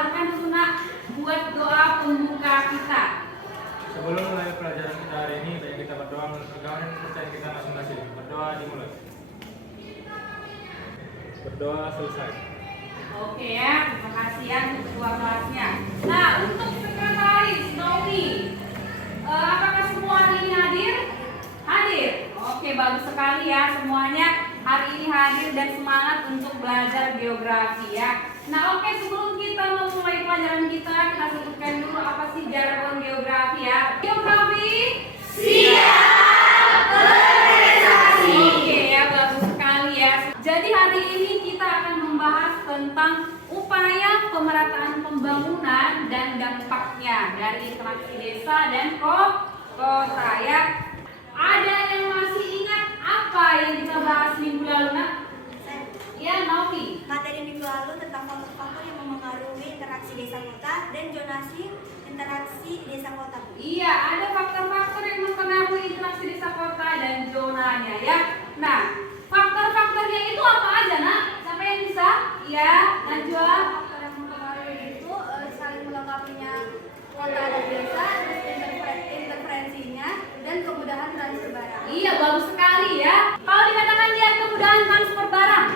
Silahkan Suna buat doa pembuka kita. Sebelum mulai pelajaran kita hari ini, baik kita berdoa menurut agama dan kepercayaan kita masing-masing. Berdoa dimulai. Berdoa selesai. Oke ya, terima kasih ya untuk ketua kelasnya. Nah, untuk sekretaris Naomi, apakah semua hari ini hadir? Hadir. Oke, bagus sekali ya semuanya hari ini hadir dan semangat untuk belajar geografi ya. Nah, oke, sebelum kita memulai pelajaran kita sebutkan dulu apa sih jargon geografi ya. Geografi siap berorganisasi. Oke ya, bagus sekali ya. Jadi hari ini kita akan membahas tentang upaya pemerataan pembangunan dan dampaknya dari interaksi desa dan kota ya. Ada yang masih ingat apa yang kita bahas minggu lalu, Nak? Ya, Naomi. Materi minggu lalu tentang faktor-faktor yang memengaruhi interaksi desa kota dan zonasi interaksi desa kota. Iya, ada faktor-faktor yang mempengaruhi interaksi desa kota dan zonanya ya. Nah, faktor-faktornya itu apa aja, Nak? Siapa yang bisa? Iya, Najwa. Faktor yang mempengaruhi itu saling melengkapinya kota dan desa, terus interferensinya dan kemudahan transfer barang. Iya, bagus sekali ya. Kalau dikatakan dia kemudahan transfer barang.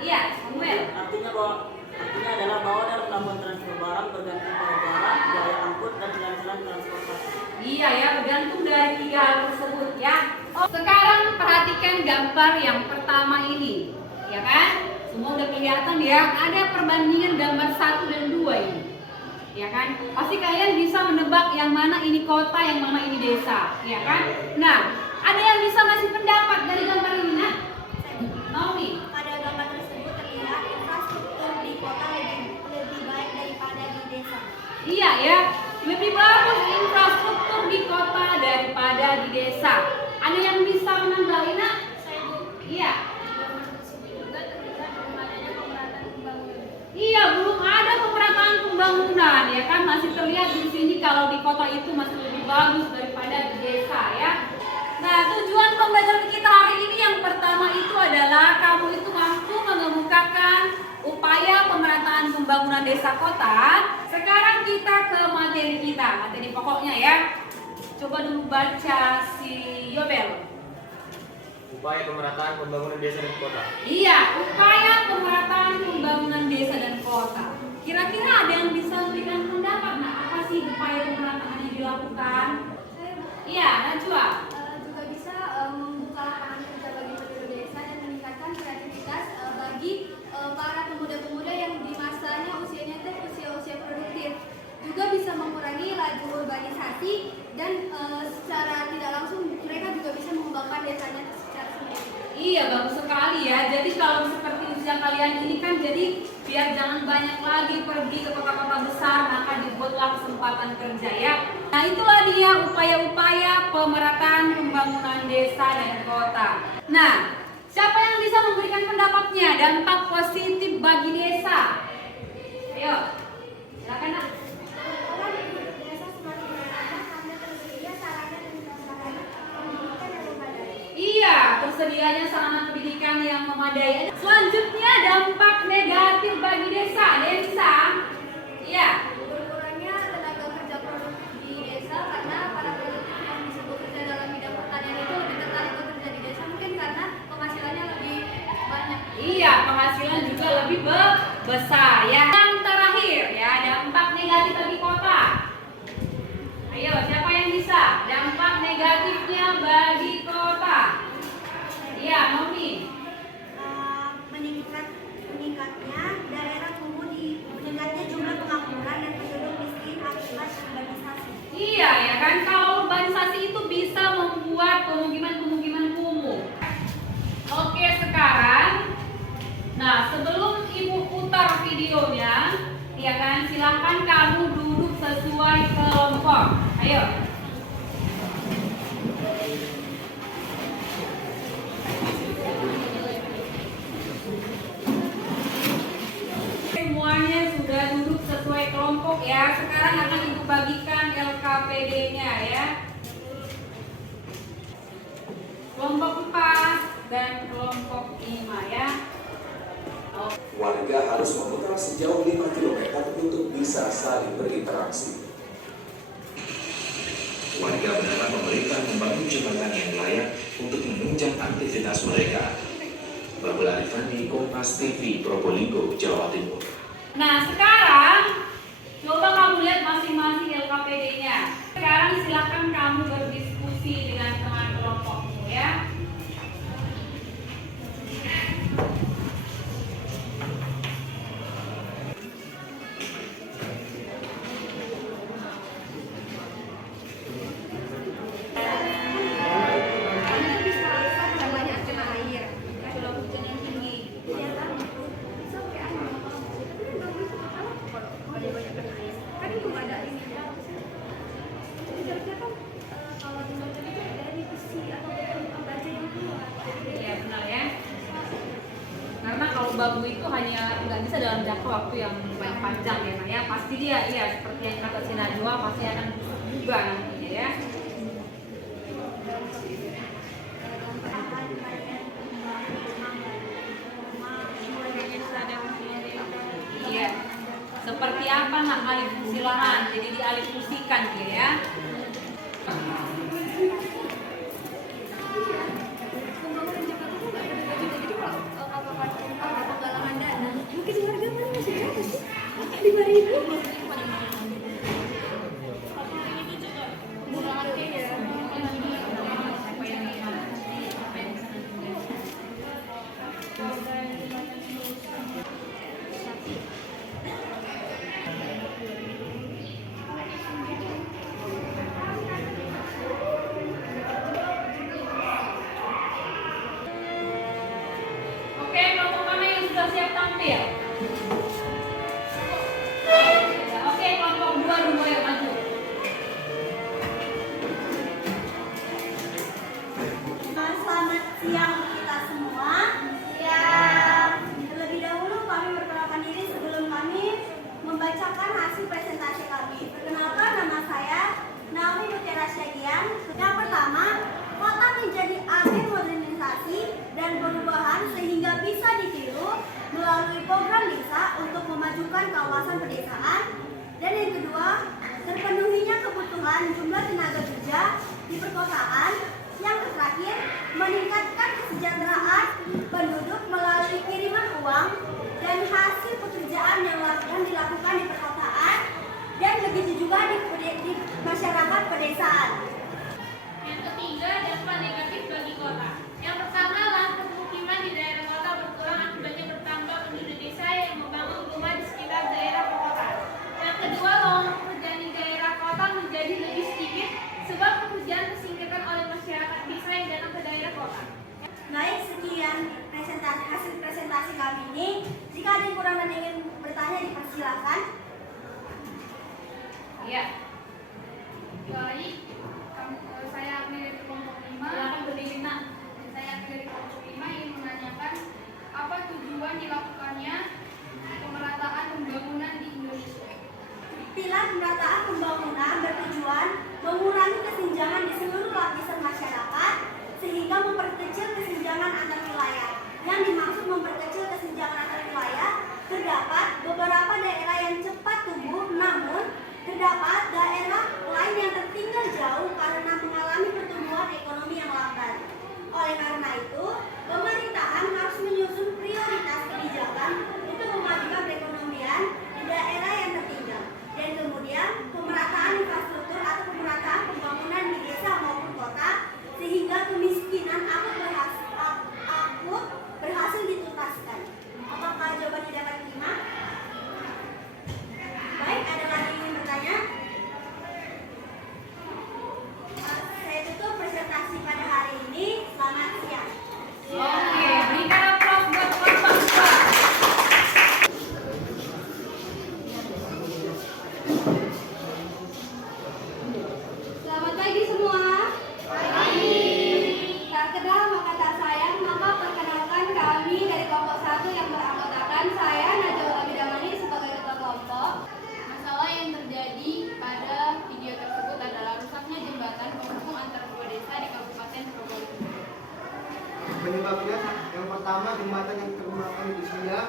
Iya, Samuel. Artinya adalah bahwa dalam melakukan transfer barang bergantung pada jarak, biaya angkut dan kelancaran transportasi. Iya ya, bergantung dari tiga hal tersebut ya. Oh, sekarang perhatikan gambar yang pertama ini, ya kan? Semua udah kelihatan ya. Ada perbandingan gambar 1 dan 2 ini, ya kan? Pasti kalian bisa menebak yang mana ini kota, yang mana ini desa, ya kan? Nah, ada yang bisa ngasih pendapat dari gambar ini, Nak? Naomi. Pada gambar tersebut terlihat infrastruktur di kota lebih baik daripada di desa. Iya ya, lebih bagus infrastruktur di kota daripada di desa. Ada yang bisa menambahin, Nak? Iya. Iya, belum ada pemerataan pembangunan ya kan, masih terlihat di sini kalau di kota itu masih lebih bagus daripada di desa ya. Nah, tujuan pembelajaran kita hari ini yang pertama itu adalah kamu itu mampu mengemukakan upaya pemerataan pembangunan desa kota. Sekarang kita ke materi kita, materi pokoknya ya. Coba dulu baca si Yobel. Upaya pemerataan pembangunan desa dan kota. Iya, upaya pemerataan pembangunan desa dan kota. Kira-kira ada yang bisa memberikan pendapat, nah apa sih upaya pemerataan yang dilakukan? Iya, Najwa. Juga bisa membuka lapangan kerja bagi penduduk desa dan meningkatkan kreativitas bagi para pemuda-pemuda yang di masanya usianya itu usia-usia produktif. Juga bisa mengurangi laju urbanisasi dan secara tidak langsung mereka juga bisa mengembangkan desanya secara sendiri. Iya, bagus sekali ya. Jadi kalau seperti usia kalian ini kan, jadi biar jangan banyak lagi pergi ke kota-kota besar, maka dibuatlah kesempatan kerja ya. Nah, itulah dia upaya-upaya pemerataan pembangunan desa dan kota. Nah, siapa yang bisa memberikan pendapatnya dampak positif bagi desa? Ayo, silakan, Nak. Desa semakin bertambah karena tersedia sarana dan prasarana pendidikan yang memadai. Iya, tersedianya sarana pendidikan yang memadai. Selanjutnya dampak negatif bagi desa. Desa. Iya. Berkurangnya tenaga kerja produktif di desa karena para produktif yang disebut kerja dalam bidang pertanian itu lebih tertarik bekerja di desa, mungkin karena penghasilannya lebih banyak. Iya, penghasilan juga lebih besar ya. Yang terakhir ya, dampak negatif bagi kota. Ayo, siapa yang bisa? Dampak negatifnya bagi kota. Iya, Naomi. Meningkatnya daerah kumuh meningkatnya jumlah pengangguran dan penduduk miskin akibat urbanisasi. Iya ya kan, kalau urbanisasi itu bisa membuat pemukiman-pemukiman kumuh. Oke, sekarang nah sebelum Ibu putar videonya, ya kan, silahkan kamu duduk sesuai kelompok. Ayo. Semuanya sudah duduk sesuai kelompok ya. Sekarang akan Ibu bagikan LKPD-nya ya. Kelompok 4 dan kelompok 5 ya. Warga harus memutar sejauh 5 km untuk bisa saling berinteraksi. Warga berharap pemerintah membangun jembatan yang layak untuk menunjang aktivitas mereka. Babul Arifani, Kompas TV, Probolinggo, Jawa Timur. Nah sekarang coba kamu lihat masing-masing LKPD-nya. Sekarang silakan kamu berdiskusi dengan teman kelompokmu ya. Kami itu bisa lihat namanya kena air, curah hujan yang tinggi. Ya kan? Sampai ada. Tapi kan bagus kalau ada banyak kena air. Kan belum ada ini. Jadi harusnya kan kalau jembatan itu dari besi atau baja yang keluar. Iya benar ya. Karena kalau bambu itu hanya nggak bisa dalam jangka waktu yang panjang ya, Nak, ya. Pasti dia, iya seperti yang kata si Najwa pasti akan busuk juga nantinya ya. Iya. Seperti apa nak alih fungsi lahan? Jadi dialih fungsikan dia ya. Pembangunan jembatan itu nggak berdua juga. Jadi kalau penggalangan dana, mungkin warga mana masih berapa sih? 5.000. Oke, kelompok mana yang sudah siap tampil? Ya, oke, kelompok 2 dulu yang maju. Selamat siang kita semua. Terlebih dahulu kami perkenalkan diri sebelum kami membacakan hasil presentasi kami. Perkenalkan, nama saya Naomi Mutiara Syagian. Yang pertama, kota menjadi agen modernisasi dan perubahan sehingga bisa ditiru melalui program desa untuk memajukan kawasan pedesaan. Dan yang kedua, terpenuhinya kebutuhan jumlah tenaga kerja di perkotaan. Yang terakhir, meningkatkan kesejahteraan penduduk melalui kiriman uang dan hasil pekerjaan yang dilakukan di perkotaan dan begitu juga di masyarakat pedesaan. Yang ketiga, dampak negatif bagi kota. Yang pertama, lahan permukiman di daerah kota berkurang akibatnya bertambah penduduk desa yang membangun rumah di sekitar daerah perkotaan. Yang kedua, lowongan pekerjaan di daerah kota menjadi lebih sedikit sebab pekerjaan tersingkirkan oleh masyarakat desa yang datang ke daerah kota. Baik, sekian hasil presentasi kami ini. Jika ada yang kurang dan ingin bertanya, dipersilakan. Iya. Baik, saya Agni dari kelompok 5. Silakan berdiri nak. Saya Agni dari kelompok 5 ingin menanyakan apa tujuan dilakukannya pemerataan pembangunan di Indonesia. Pilar pemerataan pembangunan bertujuan mengurangi kesenjangan di seluruh lapisan masyarakat sehingga memperkecil kesenjangan antar wilayah. Yang dimaksud memperkecil kesenjangan antar wilayah, terdapat beberapa daerah yang cepat tumbuh, namun terdapat daerah lain yang tertinggal jauh karena mengalami pertumbuhan ekonomi yang lambat. Oleh karena itu, pemerintahan harus menyusun prioritas kebijakan untuk memajukan perekonomian di daerah yang tertinggal. Dan kemudian pemerataan infrastruktur atau pemerataan pembangunan di desa maupun kota sehingga kemiskinan akut berhasil dituntaskan. Apakah jawabannya dapat diterima? Baik, ada lagi yang ingin bertanya? Saya tutup presentasi pada hari ini. Selamat siang. Oke, berikan aplaus buat kelompok 2. Selamat pagi semua. Pagi. Tak kenal maka tak sayang, maka perkenalkan kami dari kelompok 1 yang beranggotakan saya Najwa Bidamani sebagai ketua kelompok. Masalah yang terjadi pada video tersebut adalah rusaknya jembatan penghubung antar dua desa di Kabupaten Probolinggo. Penyebabnya yang pertama jembatan yang digunakan di Sunda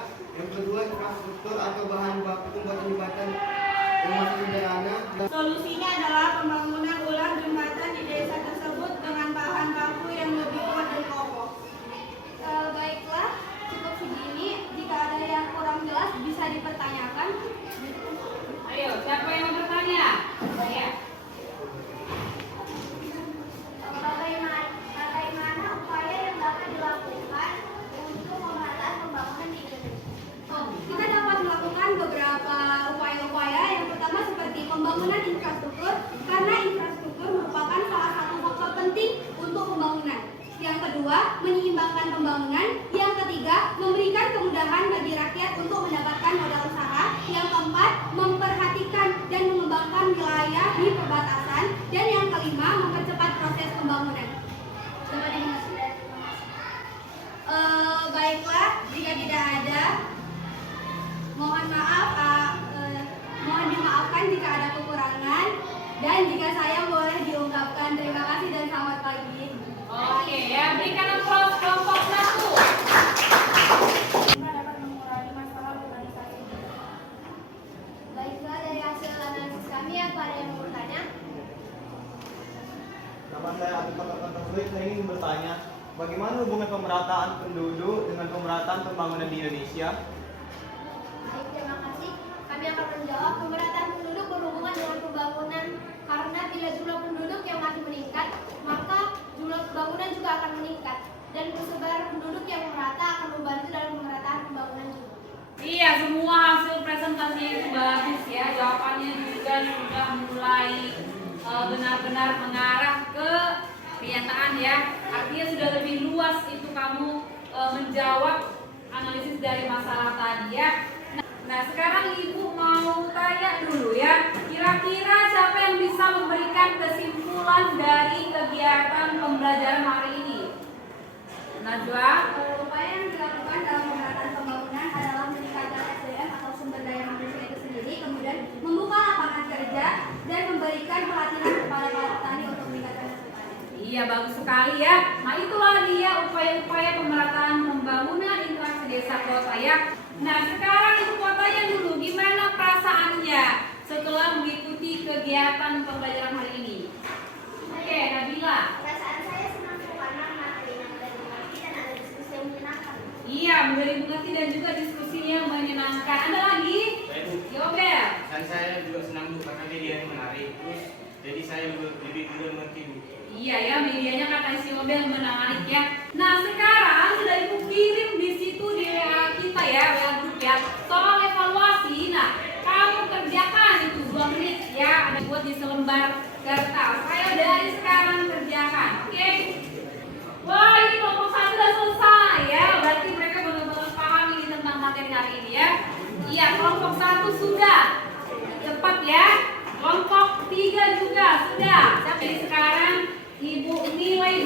Solusinya adalah pembangunan ulang jembatan di desa tersebut dengan bahan baku yang lebih kuat dan kokoh. Baiklah, cukup segini. Jika ada yang kurang jelas bisa dipertanyakan. Ayo, siapa yang mau bertanya? Saya. Bagaimana upaya yang dapat dilakukan untuk pemerataan pembangunan di Indonesia? Kita dapat melakukan beberapa upaya-upaya. Yang pertama seperti pembangunan infrastruktur, karena infrastruktur merupakan salah satu faktor penting untuk pembangunan. Yang kedua, menyeimbangkan pembangunan. Yang ketiga, memberikan kemudahan bagi rakyat untuk mendapatkan modal usaha. Yang keempat, memperhatikan dan mengembangkan wilayah di perbatasan. Dan yang kelima, mempercepat proses pembangunan. Baiklah, jika tidak ada, mohon maaf, mohon dimaafkan jika ada kekurangan. Dan jika saya boleh diungkapkan terima kasih dan selamat pagi. Oke ya, berikan aplaus kelompok 1. Dapat mengurangi masalah urbanisasi. Baiklah, dari hasil analisis kami apa ada yang mau bertanya? Nama saya Abdul Fatah. Saya ingin bertanya, bagaimana hubungan pemerataan penduduk dengan pemerataan pembangunan di Indonesia? Baik, terima kasih. Kami akan menjawab. Pemerataan penduduk berhubungan dengan pembangunan karena bila jumlah penduduk yang makin meningkat, maka jumlah pembangunan juga akan meningkat. Dan persebaran penduduk yang merata akan membantu dalam pemerataan pembangunan juga. Iya, semua hasil presentasinya itu bagus ya. Jawabannya juga sudah mulai benar-benar mengarah ke kenyataan ya. Artinya sudah lebih luas itu kamu menjawab analisis dari masalah tadi ya. Nah, sekarang Ibu mau tanya dulu ya. Kira-kira siapa yang bisa memberikan kesimpulan dari kegiatan pembelajaran hari ini? Najwa? Upaya yang dilakukan dalam pemerataan pembangunan adalah meningkatkan SDM atau sumber daya manusia itu sendiri, kemudian membuka lapangan kerja dan memberikan pelatihan kepada para petani untuk meningkatkan hasil. Iya, bagus sekali ya. Nah, itulah dia upaya-upaya pemerataan pembangunan interaksi desa kota ya. Nah, sekarang Ibu mau tanya dulu, gimana perasaannya setelah mengikuti kegiatan pembelajaran hari ini? Oke, Nabila. Perasaan saya senang karena materi yang sudah dimengerti dan ada diskusi yang menyenangkan. Iya, menjadi mengerti dan juga diskusinya menyenangkan. Ada lagi? Yobel. Dan saya juga senang Bu karena media yang menarik. Terus jadi saya lebih juga mengerti Bu. Iya ya, medianya kata si Yobel menarik ya. Nah, sekarang sudah Ibu kirim di situ di WA kita ya, WA grup ya. Soal evaluasi, nah kamu kerjakan itu 2 menit ya. Ada buat di selembar kertas. Saya dari sekarang kerjakan, oke? Wah, ini kelompok 1 sudah selesai ya. Berarti mereka benar-benar paham ini tentang materi hari ini ya. Iya, kelompok 1 sudah. Cepat ya. Kelompok 3 juga sudah. Jadi sekarang Ibu nilai